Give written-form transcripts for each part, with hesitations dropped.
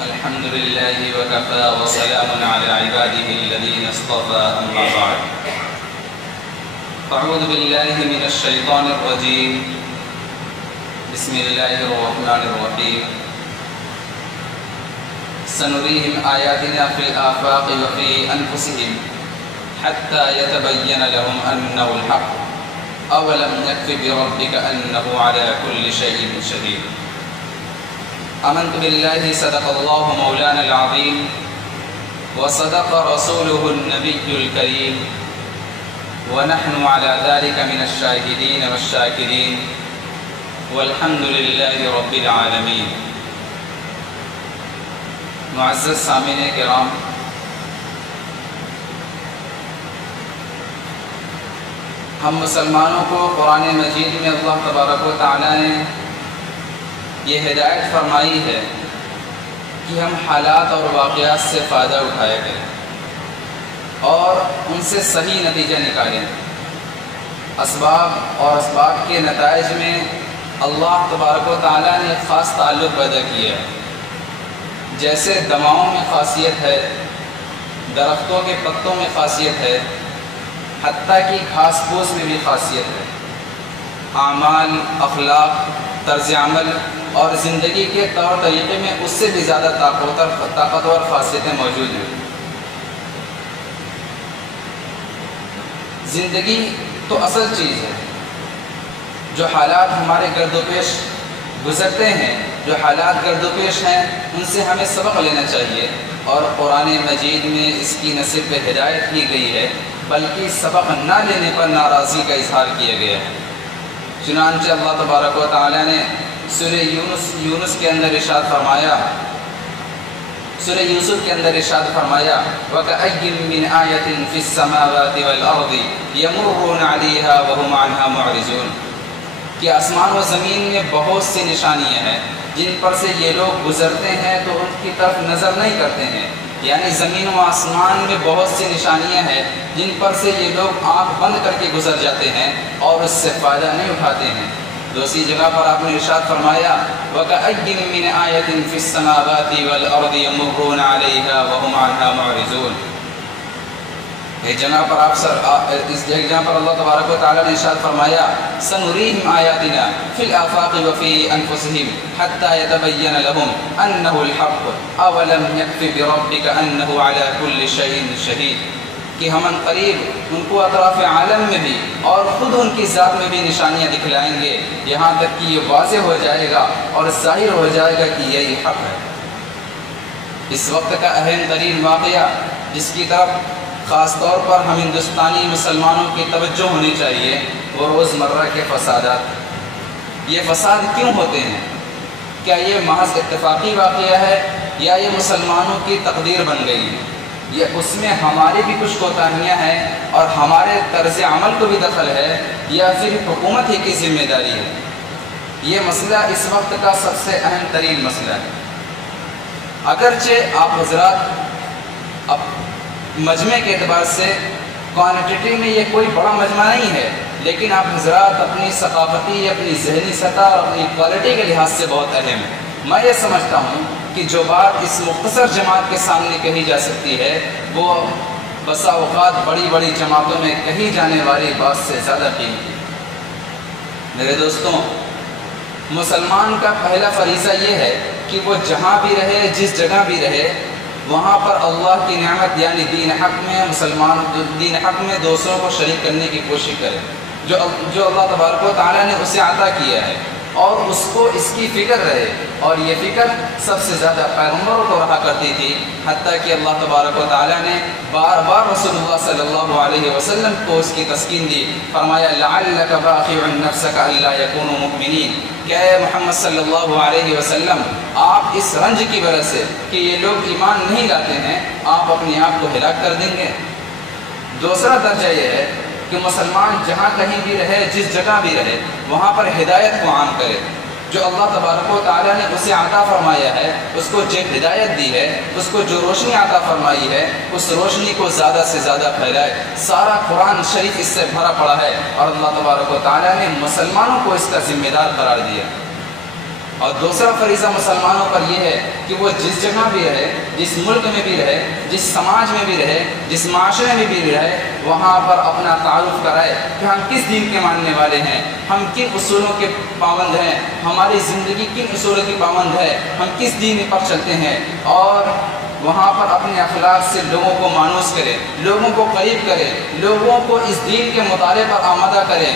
الحمد لله وكفى وسلام على عباده الذين اصطفى أما بعد أعوذ بالله من الشيطان الرجيم بسم الله الرحمن الرحيم سنريهم آياتنا في الآفاق وفي أنفسهم حتى يتبين لهم أنه الحق أولم يكف بربك أنه على كل شيء شهيد آمنت بالله صدق الله مولانا العظيم وصدق رسوله النبي الكريم ونحن على ذلك من الشاهدين والشاكرين والحمد لله رب العالمين. معزز سامعین کرام، ہم مسلمانوں کو قرآن مجید میں اللہ تبارک و تعالیٰ نے یہ ہدایت فرمائی ہے کہ ہم حالات اور واقعات سے فائدہ اٹھایا کریں اور ان سے صحیح نتیجہ نکالیں. اسباب اور اسباب کے نتائج میں اللہ تبارک و تعالیٰ نے خاص تعلق پیدا کیا ہے. جیسے دواؤں میں خاصیت ہے، درختوں کے پتوں میں خاصیت ہے، حتیٰ کہ گھاس پھوس میں بھی خاصیت ہے. اعمال، اخلاق، طرز عمل اور زندگی کے طور طریقے میں اس سے بھی زیادہ طاقتور خاصیتیں موجود ہیں. زندگی تو اصل چیز ہے. جو حالات ہمارے گرد و پیش گزرتے ہیں، جو حالات گرد و پیش ہیں، ان سے ہمیں سبق لینا چاہیے. اور قرآن مجید میں اس کی نہ صرف ہدایت کی گئی ہے بلکہ سبق نہ لینے پر ناراضی کا اظہار کیا گیا ہے. چنانچہ اللہ تبارک و تعالیٰ نے سورہ یونس کے اندر ارشاد فرمایا، سورہ یوسف کے اندر ارشاد فرمایا وَكَأَيٍّ مِّنْ آيَةٍ فِي السَّمَاوَاتِ وَالْأَرْضِ يَمُرُّونَ عَلَيْهَا وَهُمْ عَنْهَا مُعْرِضُونَ، کہ آسمان و زمین میں بہت سی نشانیاں ہیں جن پر سے یہ لوگ گزرتے ہیں تو ان کی طرف نظر نہیں کرتے ہیں. یعنی زمین و آسمان میں بہت سی نشانیاں ہیں جن پر سے یہ لوگ آنکھ بند کر کے گزر جاتے ہیں اور اس سے فائدہ نہیں اٹھاتے ہیں. دوسری جگہ پر آپ نے ارشاد فرمایا وَكَأَيٍّ مِّنْ آيَةٍ فِي السَّمَاوَاتِ وَالْأَرْضِ يَمُرُّونَ عَلَيْهَا وَهُمْ عَنْهَا مُعْرِضُونَ. اس جگہ پر اللہ تبارک و تعالیٰ نے ارشاد فرمایا سَنُرِيهِمْ آيَاتِنَا فِي الْآفَاقِ وَفِي أَنفُسِهِمْ حَتَّى يَتَبَيَّنَ لَهُمْ أَنَّهُ الْحَقُّ أَوَلَمْ يَكْفِ بِرَبِّكَ أَنَّهُ عَلَى كُلِّ شَيْءٍ شَهِيدٌ، کہ ہم قریب ان کو اطراف عالم میں بھی اور خود ان کی ذات میں بھی نشانیاں دکھلائیں گے، یہاں تک کہ یہ واضح ہو جائے گا اور ظاہر ہو جائے گا کہ یہی حق ہے. اس وقت کا اہم ترین واقعہ جس کی طرف خاص طور پر ہم ہندوستانی مسلمانوں کی توجہ ہونی چاہیے وہ روزمرہ کے فسادات. یہ فساد کیوں ہوتے ہیں؟ کیا یہ محض اتفاقی واقعہ ہے یا یہ مسلمانوں کی تقدیر بن گئی ہے؟ یہ اس میں ہماری بھی کچھ کوتاہیاں ہیں اور ہمارے طرز عمل کو بھی دخل ہے یا پھر حکومت ہی کی ذمہ داری ہے؟ یہ مسئلہ اس وقت کا سب سے اہم ترین مسئلہ ہے. اگرچہ آپ حضرات اب مجمع کے اعتبار سے کوانٹیٹی میں یہ کوئی بڑا مجمع نہیں ہے، لیکن آپ حضرات اپنی ثقافتی، اپنی ذہنی سطح اور اپنی کوالٹی کے لحاظ سے بہت اہم ہے. میں یہ سمجھتا ہوں کہ جو بات اس مختصر جماعت کے سامنے کہی جا سکتی ہے وہ بسا اوقات بڑی بڑی جماعتوں میں کہی جانے والی بات سے زیادہ قیمتی. میرے دوستوں، مسلمان کا پہلا فریضہ یہ ہے کہ وہ جہاں بھی رہے، جس جگہ بھی رہے، وہاں پر اللہ کی نعمت یعنی دین حق میں دوسروں کو شریک کرنے کی کوشش کرے جو اللہ تبارک و تعالیٰ نے اسے عطا کیا ہے، اور اس کو اس کی فکر رہے. اور یہ فکر سب سے زیادہ پیغمبروں کو رہا کرتی تھی، حتیٰ کہ اللہ تبارک و تعالیٰ نے بار بار رسول اللہ صلی اللہ علیہ وسلم کو اس کی تسکین دی. فرمایا لَعَلَّكَ بَاخِعٌ نَفْسَكَ أَلَّا يَكُونُوا مُؤْمِنِينَ، کہ اے محمد صلی اللہ علیہ وسلم آپ اس رنج کی وجہ سے کہ یہ لوگ ایمان نہیں لاتے ہیں آپ اپنے آپ کو ہلاک کر دیں گے. دوسرا درجہ یہ ہے کہ مسلمان جہاں کہیں بھی رہے، جس جگہ بھی رہے، وہاں پر ہدایت کو عام کرے. جو اللہ تبارک و تعالیٰ نے اسے عطا فرمایا ہے، اس کو جو ہدایت دی ہے، اس کو جو روشنی عطا فرمائی ہے، اس روشنی کو زیادہ سے زیادہ پھیلائے. سارا قرآن شریف اس سے بھرا پڑا ہے اور اللہ تبارک و تعالیٰ نے مسلمانوں کو اس کا ذمہ دار قرار دیا. اور دوسرا فریضہ مسلمانوں پر یہ ہے کہ وہ جس جگہ بھی رہے، جس ملک میں بھی رہے، جس سماج میں بھی رہے، جس معاشرے میں بھی رہے، وہاں پر اپنا تعارف کرائے کہ ہم کس دین کے ماننے والے ہیں، ہم کن اصولوں کے پابند ہیں، ہماری زندگی کن اصولوں کی پابند ہے، ہم کس دین پر چلتے ہیں، اور وہاں پر اپنے اخلاق سے لوگوں کو مانوس کرے، لوگوں کو قریب کرے، لوگوں کو اس دین کے مطالعے پر آمادہ کریں،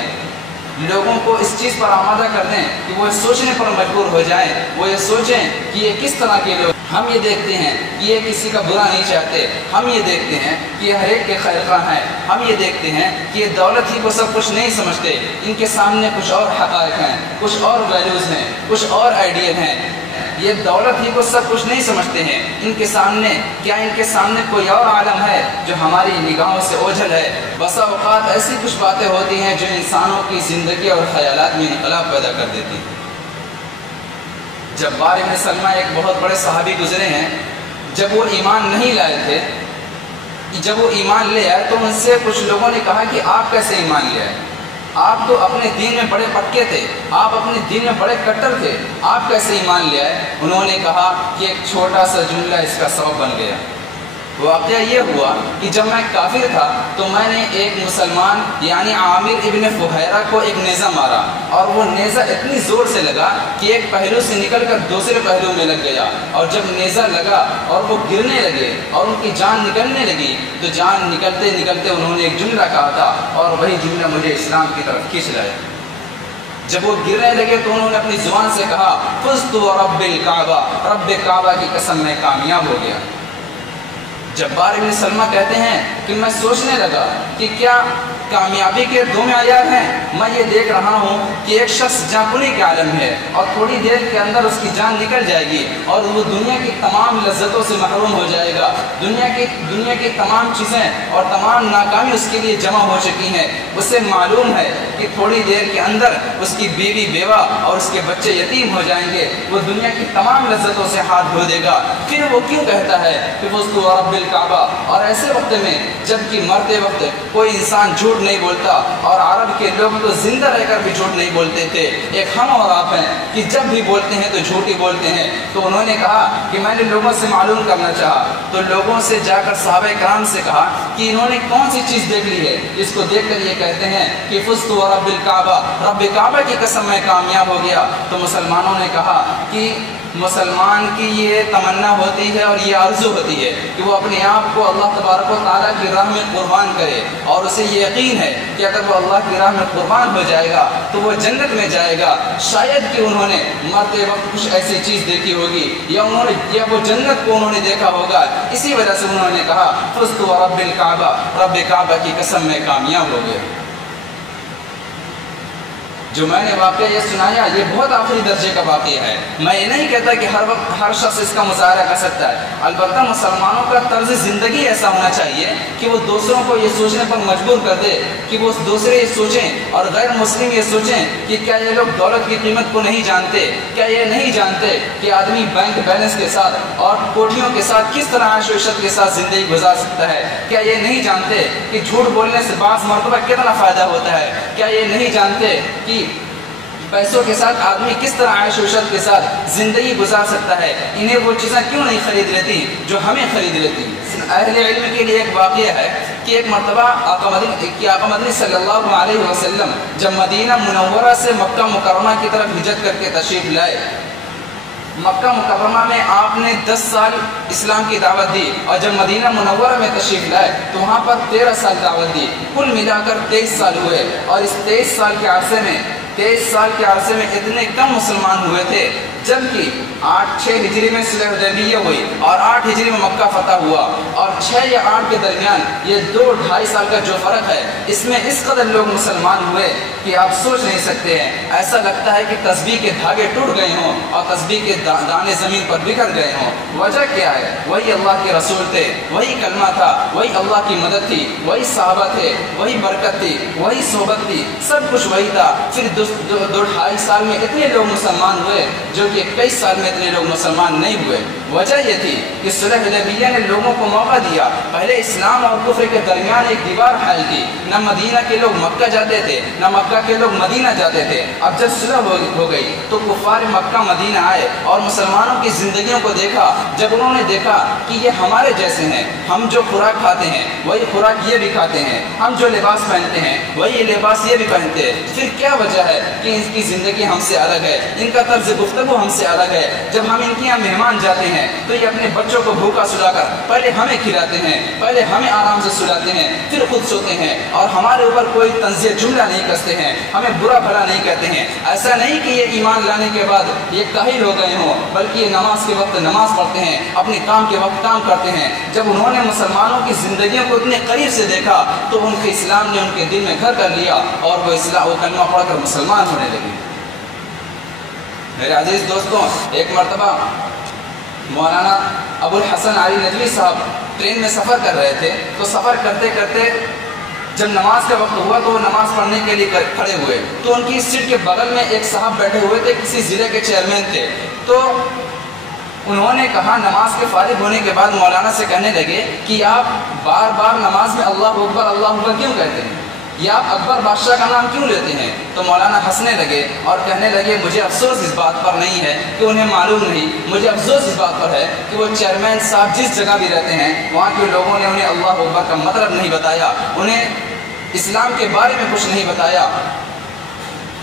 لوگوں کو اس چیز پر آمادہ کر دیں کہ وہ سوچنے پر مجبور ہو جائیں، وہ یہ سوچیں کہ یہ کس طرح کے لوگ، ہم یہ دیکھتے ہیں کہ یہ کسی کا برا نہیں چاہتے، ہم یہ دیکھتے ہیں کہ یہ ہر ایک کے خیر خواہ ہیں، ہم یہ دیکھتے ہیں کہ یہ دولت ہی کو سب کچھ نہیں سمجھتے، ان کے سامنے کچھ اور حقائق ہیں، کچھ اور ویلیوز ہیں، کچھ اور آئیڈیل ہیں، یہ دولت ہی کو سب کچھ نہیں سمجھتے ہیں، ان کے سامنے کوئی اور عالم ہے جو ہماری نگاہوں سے اوجھل ہے۔ بسا اوقات ایسی کچھ باتیں ہوتی ہیں جو انسانوں کی زندگی اور خیالات میں انقلاب پیدا کر دیتی ہیں۔ جبار بن سلمہ ایک بہت بڑے صحابی گزرے ہیں، جب وہ ایمان نہیں لائے تھے، جب وہ ایمان لے آئے تو ان سے کچھ لوگوں نے کہا کہ آپ کیسے ایمان لے آئے؟ آپ تو اپنے دین میں بڑے پکے تھے، آپ اپنے دین میں بڑے کٹر تھے، آپ کیسے ایمان لے آئے؟ انہوں نے کہا کہ ایک چھوٹا سا جملہ اس کا سبب بن گیا۔ واقعہ یہ ہوا کہ جب میں کافر تھا تو میں نے ایک مسلمان یعنی عامر ابن فہیرہ کو ایک نیزہ مارا، اور وہ نیزہ اتنی زور سے لگا کہ ایک پہلو سے نکل کر دوسرے پہلو میں لگ گیا، اور جب نیزہ لگا اور وہ گرنے لگے اور ان کی جان نکلنے لگی تو جان نکلتے نکلتے انہوں نے ایک جملہ کہا تھا، اور وہی جملہ مجھے اسلام کی طرف کھینچ لایا۔ جب وہ گرنے لگے تو انہوں نے اپنی زبان سے کہا فزت ورب الکعبہ، رب کعبہ کی قسم میں کامیاب ہو گیا۔ جبار بن سلمہ کہتے ہیں کہ میں سوچنے لگا کہ کیا کامیابی کے دو معیار ہیں؟ میں یہ دیکھ رہا ہوں کہ ایک شخص جاں کنی کے عالم ہے اور تھوڑی دیر کے اندر اس کی جان نکل جائے گی اور وہ دنیا کی تمام لذتوں سے محروم ہو جائے گا، دنیا کی تمام چیزیں اور تمام ناکامی اس کے لیے جمع ہو چکی ہیں، اسے معلوم ہے کہ تھوڑی دیر کے اندر اس کی بیوی بیوہ اور اس کے بچے یتیم ہو جائیں گے، وہ دنیا کی تمام لذتوں سے ہاتھ دھو دے گا، پھر وہ کیوں کہتا ہے کہ فزت ورب الکعبہ؟ اور ایسے وقت میں جب کہ مرتے وقت کوئی انسان جھوٹ نہیں بولتا، اور عرب کے لوگ تو زندہ رہ کر بھی جھوٹ نہیں بولتے تھے، ایک ہم اور آپ ہیں کہ جب بھی بولتے ہیں تو جھوٹ ہی بولتے ہیں۔ تو انہوں نے کہا کہ میں نے لوگوں سے معلوم کرنا چاہا، تو لوگوں سے جا کر صحابہ کرام سے کہا کہ انہوں نے کون سی چیز دیکھ لی ہے جس کو دیکھ کر یہ کہتے ہیں کہ فزت ورب الکعبہ، رب کعبہ کی قسم میں کامیاب ہو گیا۔ تو مسلمانوں نے کہا کہ مسلمان کی یہ تمنا ہوتی ہے اور یہ آرزو ہوتی ہے کہ وہ اپنے آپ کو اللہ تبارک و تعالیٰ کی راہ میں قربان کرے، اور اسے یہ یقین ہے کہ اگر وہ اللہ کی راہ میں قربان ہو جائے گا تو وہ جنت میں جائے گا۔ شاید کہ انہوں نے مرتے وقت کچھ ایسی چیز دیکھی ہوگی یا وہ جنت کو انہوں نے دیکھا ہوگا، اسی وجہ سے انہوں نے کہا فزت ورب الکعبہ، رب کعبہ کی قسم میں کامیاب ہو گیا۔ جو میں نے واقعہ یہ سنایا یہ بہت آخری درجے کا واقعہ ہے، میں یہ نہیں کہتا کہ ہر وقت ہر شخص اس کا مظاہرہ کر سکتا ہے، البتہ مسلمانوں کا طرز زندگی ایسا ہونا چاہیے کہ وہ دوسروں کو یہ سوچنے پر مجبور کر دے کہ وہ دوسرے یہ سوچیں اور غیر مسلم یہ سوچیں کہ کیا یہ لوگ دولت کی قیمت کو نہیں جانتے، کیا یہ نہیں جانتے کہ آدمی بینک بیلنس کے ساتھ اور کوٹھیوں کے ساتھ کس طرح عیش و عشرت کے ساتھ زندگی گزار سکتا ہے، کیا یہ نہیں جانتے کہ جھوٹ بولنے سے بعض مرتبہ کتنا فائدہ ہوتا ہے، کیا یہ نہیں جانتے کہ پیسوں کے ساتھ آدمی کس طرح عیش و عشرت کے ساتھ زندگی گزار سکتا ہے، انہیں وہ چیزیں کیوں نہیں خرید لیتی جو ہمیں خرید لیتی۔ اہل علم کے لیے ایک واقعہ ہے کہ ایک مرتبہ آقا مدنی صلی اللہ علیہ وسلم جب مدینہ منورہ سے مکہ مکرمہ کی طرف ہجرت کر کے تشریف لائے، مکہ مکرمہ میں آپ نے 10 سال اسلام کی دعوت دی، اور جب مدینہ منورہ میں تشریف لائے تو وہاں پر 13 سال دعوت دی، کل ملا کر 23 سال ہوئے، اور اس 23 سال کے عرصے میں اتنے کم مسلمان ہوئے تھے، جبکہ 6 ہجری میں صلح حدیبیہ ہوئی اور 8 ہجری میں مکہ فتح ہوا، اور 6 یا 8 کے درمیان یہ 2-2.5 سال کا جو فرق ہے، اس میں اس قدر لوگ مسلمان ہوئے کہ آپ سوچ نہیں سکتے ہیں، ایسا لگتا ہے کہ تسبیح کے دھاگے ٹوٹ گئے ہوں اور تسبیح کے دانے زمین پر بکھر گئے ہوں۔ وجہ کیا ہے؟ وہی اللہ کے رسول تھے، وہی کلمہ تھا، وہی اللہ کی مدد تھی، وہی صحابہ تھے، وہی برکت تھی، وہی صحبت تھی، سب کچھ وہی تھا۔ پھر 2-2.5 سال میں اتنے لوگ مسلمان ہوئے جو کہ 21 سال میں اتنے لوگ مسلمان نہیں ہوئے؟ وجہ یہ تھی کہ صلح حدیبیہ نے لوگوں کو موقع دیا. پہلے اسلام اور کفر کے درمیان ایک دیوار حائل تھی. نہ مدینہ کے لوگ مکہ جاتے تھے، نہ مکہ کے لوگ مدینہ جاتے تھے. اب جب صلح ہو گئی تو کفار مکہ مدینہ آئے اور مسلمانوں کی زندگیوں کو دیکھا. جب انہوں نے دیکھا کہ یہ ہمارے جیسے ہیں، ہم جو خوراک کھاتے ہیں وہی خوراک یہ بھی کھاتے ہیں، ہم جو لباس پہنتے ہیں وہی لباس یہ بھی پہنتے ہیں، پھر کیا وجہ ہے کہ ان کی زندگی ہم سے الگ ہے، ان کا طرز گفتگو ہم سے الگ ہے. جب ہم ان کے یہاں مہمان جاتے ہیں تو یہ اپنے بچوں کو بھوکا سلا کر پہلے ہمیں کھلاتے ہیں، پہلے ہمیں آرام سے سلاتے ہیں، پھر خود سوتے ہیں اور ہمارے اوپر کوئی طنزیہ جملہ نہیں کستے ہیں، ہمیں برا بھلا نہیں کہتے ہیں. ایسا نہیں کہ یہ ایمان لانے کے بعد یہ کاہل ہو گئے ہوں، بلکہ یہ نماز کے وقت نماز پڑھتے ہیں، اپنے کام کے وقت کام کرتے ہیں. جب انہوں نے مسلمانوں کی زندگیوں کو اتنے قریب سے دیکھا تو ان کے اسلام نے ان کے دل میں گھر کر لیا اور وہ کلمہ پڑھ کر مسلمان ہونے لگے. میرے عزیز دوستوں، ایک مرتبہ مولانا ابو الحسن علی ندوی صاحب ٹرین میں سفر کر رہے تھے. تو سفر کرتے کرتے جب نماز کا وقت ہوا تو وہ نماز پڑھنے کے لیے کھڑے ہوئے. تو ان کی سیٹ کے بغل میں ایک صاحب بیٹھے ہوئے تھے، کسی ضلع کے چیئرمین تھے. تو انہوں نے کہا، نماز کے فارغ ہونے کے بعد مولانا سے کہنے لگے کہ آپ بار بار نماز میں اللہ اکبر کیوں کہتے ہیں، یا آپ اکبر بادشاہ کا نام کیوں لیتے ہیں؟ تو مولانا ہنسنے لگے اور کہنے لگے، مجھے افسوس اس بات پر نہیں ہے کہ انہیں معلوم نہیں، مجھے افسوس اس بات پر ہے کہ وہ چیئرمین صاحب جس جگہ بھی رہتے ہیں وہاں کے لوگوں نے انہیں اللہ اکبر کا مطلب نہیں بتایا، انہیں اسلام کے بارے میں کچھ نہیں بتایا.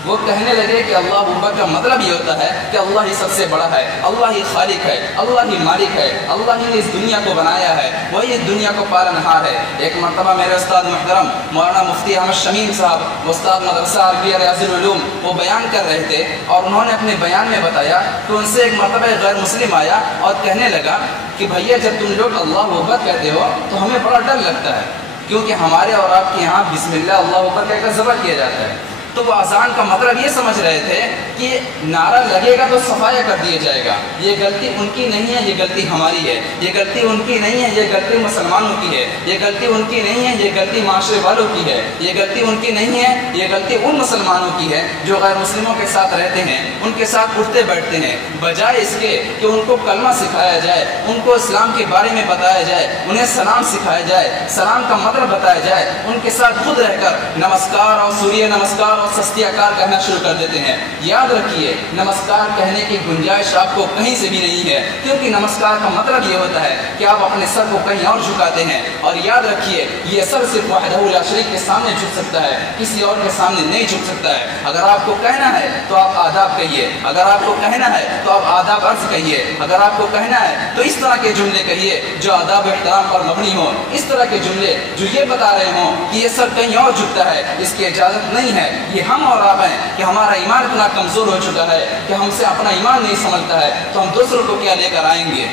وہ کہنے لگے کہ اللہ اکبر کا مطلب یہ ہوتا ہے کہ اللہ ہی سب سے بڑا ہے، اللہ ہی خالق ہے، اللہ ہی مالک ہے، اللہ ہی نے اس دنیا کو بنایا ہے، وہی اس دنیا کو پالنہار ہے. ایک مرتبہ میرے استاد محترم مولانا مفتی احمد شمیم صاحب، استاد مدرسہ عربیہ ریاض العلوم، وہ بیان کر رہے تھے اور انہوں نے اپنے بیان میں بتایا کہ ان سے ایک مرتبہ غیر مسلم آیا اور کہنے لگا کہ بھیا جب تم لوگ اللہ اکبر کہتے ہو تو ہمیں بڑا ڈر لگتا ہے، کیونکہ ہمارے اور آپ کے یہاں بسم اللہ اللہ اکبر کہہ کر ذبح کیا جاتا ہے. تو وہ اذان کا مطلب یہ سمجھ رہے تھے کہ نعرہ لگے گا تو صفایا کر دیا جائے گا. یہ غلطی ان کی نہیں ہے، یہ غلطی ہماری ہے. یہ غلطی ان کی نہیں ہے، یہ غلطی مسلمانوں کی ہے. یہ غلطی ان کی نہیں ہے، یہ غلطی معاشرے والوں کی ہے. یہ غلطی ان کی نہیں ہے، یہ غلطی ان مسلمانوں کی ہے جو غیر مسلموں کے ساتھ رہتے ہیں، ان کے ساتھ اٹھتے بیٹھتے ہیں. بجائے اس کے کہ ان کو کلمہ سکھایا جائے، ان کو اسلام کے بارے میں بتایا جائے، انہیں سلام سکھایا جائے، سلام کا مطلب بتایا جائے، ان کے ساتھ خود رہ کر نمسکار اور سوریہ نمسکار اور سستیاکار کہنا شروع کر دیتے ہیں. یاد رکھیے، نمسکار کہنے کی گنجائش آپ کو کہیں سے بھی نہیں ہے، کیونکہ نمسکار کا مطلب یہ ہوتا ہے کہ آپ اپنے سر کو کہیں اور جھکاتے ہیں. اور یاد رکھیے، یہ سر صرف وحدہ لا شریک کے سامنے جھک سکتا ہے، کسی اور کے سامنے نہیں جھک سکتا ہے. اگر آپ کو کہنا ہے تو آپ آداب کہیے، اگر آپ کو کہنا ہے تو آپ آداب عرض کہیے، اگر آپ کو کہنا ہے تو اس طرح کے جملے کہیے جو آداب احترام پر مبنی ہوں. اس طرح کے جملے جو یہ بتا رہے ہوں کہ یہ سر کہیں اور جھکتا ہے، اس کی اجازت نہیں ہے. یہ ہم اور آپ ہیں کہ ہمارا ایمان اتنا کمزور ہو چکا ہے کہ ہم سے اپنا ایمان نہیں سمجھتا ہے، تو ہم دوسروں کو کیا لے کر آئیں گے.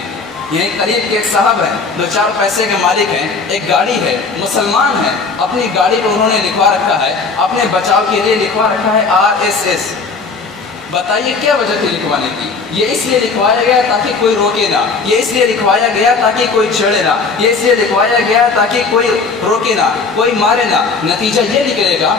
یہ قریب کے ایک صاحب ہیں، 2-4 پیسے کے مالک ہیں، ایک گاڑی ہے، مسلمان ہیں. اپنی گاڑی کو انہوں نے لکھوا رکھا ہے، اپنے بچاؤ کے لیے لکھوا رکھا ہے RSS. بتائیے کیا وجہ تھی لکھوانے کی؟ یہ اس لیے لکھوایا گیا تاکہ کوئی روکے نہ، یہ اس لیے لکھوایا گیا تاکہ کوئی چھیڑے نہ، یہ اس لیے لکھوایا گیا تاکہ کوئی روکے نہ، کوئی مارے نہ. نتیجہ یہ نکلے گا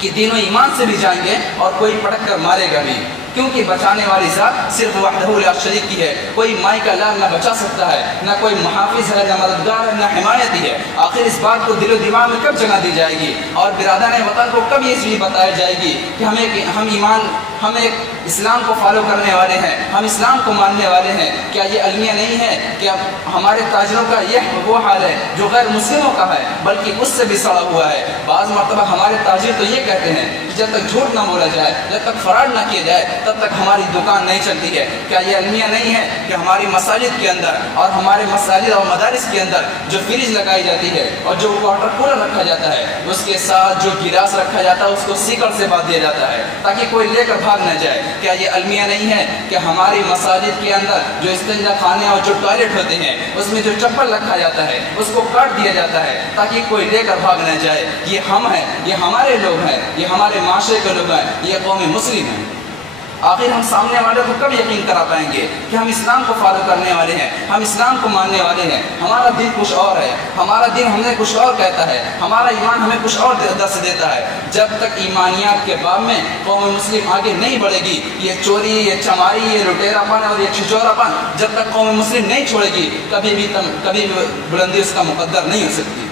کہ دینوں ایمان سے بھی جائیں گے اور کوئی پڑک کر مارے گا بھی، کیونکہ بچانے والی ذات صرف وحدہ لا شریک کی ہے. کوئی مائی کا لال نہ بچا سکتا ہے، نہ کوئی محافظ ہے، نہ مددگار ہے، نہ حمایتی ہے. آخر اس بات کو دل و دماغ میں کب جگہ دی جائے گی اور برادران وطن کو کب یہ چیز بتائی جائے گی کہ ہم ایک اسلام کو فالو کرنے والے ہیں، ہم اسلام کو ماننے والے ہیں. کیا یہ المیہ نہیں ہے کہ ہمارے تاجروں کا یہ وہ حال ہے جو غیر مسلموں کا ہے، بلکہ اس سے بھی سڑا ہوا ہے. بعض مرتبہ ہمارے تاجر تو یہ کہتے ہیں کہ جب تک جھوٹ نہ بولا جائے، جب تک فراڈ نہ کیا جائے، تب تک ہماری دکان نہیں چلتی ہے. کیا یہ المیہ نہیں ہے کہ ہماری مساجد کے اندر اور ہمارے مساجد اور مدارس کے اندر جو فریج لگائی جاتی ہے اور جو واٹر کولر رکھا جاتا ہے، اس کے ساتھ جو گلاس رکھا جاتا ہے اس کو سیکڑ سے باندھ دیا جاتا ہے تاکہ کوئی لے کر بھاگ نہ جائے؟ کیا یہ المیہ نہیں ہے کہ ہماری مساجد کے اندر جو استنجا خانے اور جو ٹوائلٹ ہوتے ہیں اس میں جو چپل رکھا جاتا ہے اس کو کاٹ دیا جاتا ہے تاکہ کوئی لے کر بھاگ نہ جائے؟ یہ ہم ہیں، یہ ہمارے لوگ ہیں، یہ ہمارے معاشرے کے لوگ ہیں، یہ قوم مسلم ہیں. آخر ہم سامنے والے کو کب یقین کرا پائیں گے کہ ہم اسلام کو فالو کرنے والے ہیں، ہم اسلام کو ماننے والے ہیں؟ ہمارا دین کچھ اور ہے، ہمارا دین ہمیں کچھ اور کہتا ہے، ہمارا ایمان ہمیں کچھ اور درس دیتا ہے۔ جب تک ایمانیات کے باب میں قوم مسلم آگے نہیں بڑھے گی، یہ چوری، یہ چماری، یہ لٹیرا پن اور یہ چھچورا پن جب تک قوم مسلم نہیں چھوڑے گی، کبھی بھی بلندی اس کا مقدر نہیں ہو سکتی۔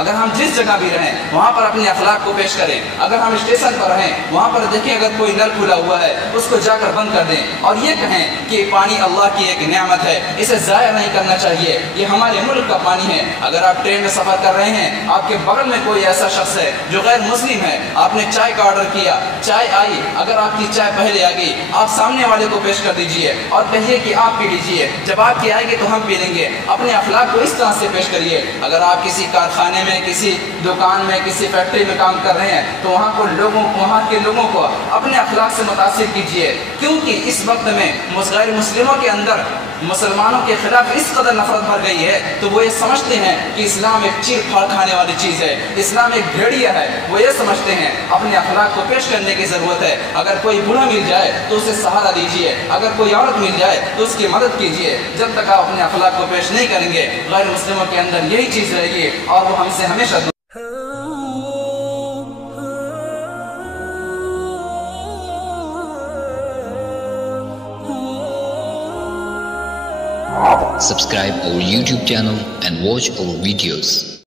اگر ہم جس جگہ بھی رہیں وہاں پر اپنے اخلاق کو پیش کریں، اگر ہم اسٹیشن پر رہیں وہاں پر دیکھیں اگر کوئی نل کھلا ہوا ہے اس کو جا کر بند کر دیں، اور یہ کہیں کہ پانی اللہ کی ایک نعمت ہے، اسے ضائع نہیں کرنا چاہیے، یہ ہمارے ملک کا پانی ہے۔ اگر آپ ٹرین میں سفر کر رہے ہیں، آپ کے بغل میں کوئی ایسا شخص ہے جو غیر مسلم ہے، آپ نے چائے کا آرڈر کیا، چائے آئی، اگر آپ کی چائے پہلے آ گئی، آپ سامنے والے کو پیش کر دیجئے اور کہیے کہ آپ پی لیجئے، جب آپ کی آئے گی تو ہم پی لیں گے۔ اپنے اخلاق کو اس طرح سے پیش کریے۔ اگر آپ کسی کارخانے میں، کسی دکان میں، کسی فیکٹری میں کام کر رہے ہیں تو وہاں کے لوگوں کو اپنے اخلاق سے متاثر کیجئے، کیونکہ اس وقت میں غیر مسلموں کے اندر مسلمانوں کے خلاف اس قدر نفرت بھر گئی ہے تو وہ یہ سمجھتے ہیں کہ اسلام ایک چیر پھاڑ کھانے والی چیز ہے، اسلام ایک بھیڑیا ہے، وہ یہ سمجھتے ہیں۔ اپنے اخلاق کو پیش کرنے کی ضرورت ہے۔ اگر کوئی بوڑھا مل جائے تو اسے سہارا دیجئے، اگر کوئی عورت مل جائے تو اس کی مدد کیجئے۔ جب تک آپ اپنے اخلاق کو پیش نہیں کریں گے، غیر مسلموں کے اندر یہی چیز رہے گی اور وہ ہم سے ہمیشہ Subscribe our YouTube channel and watch our videos.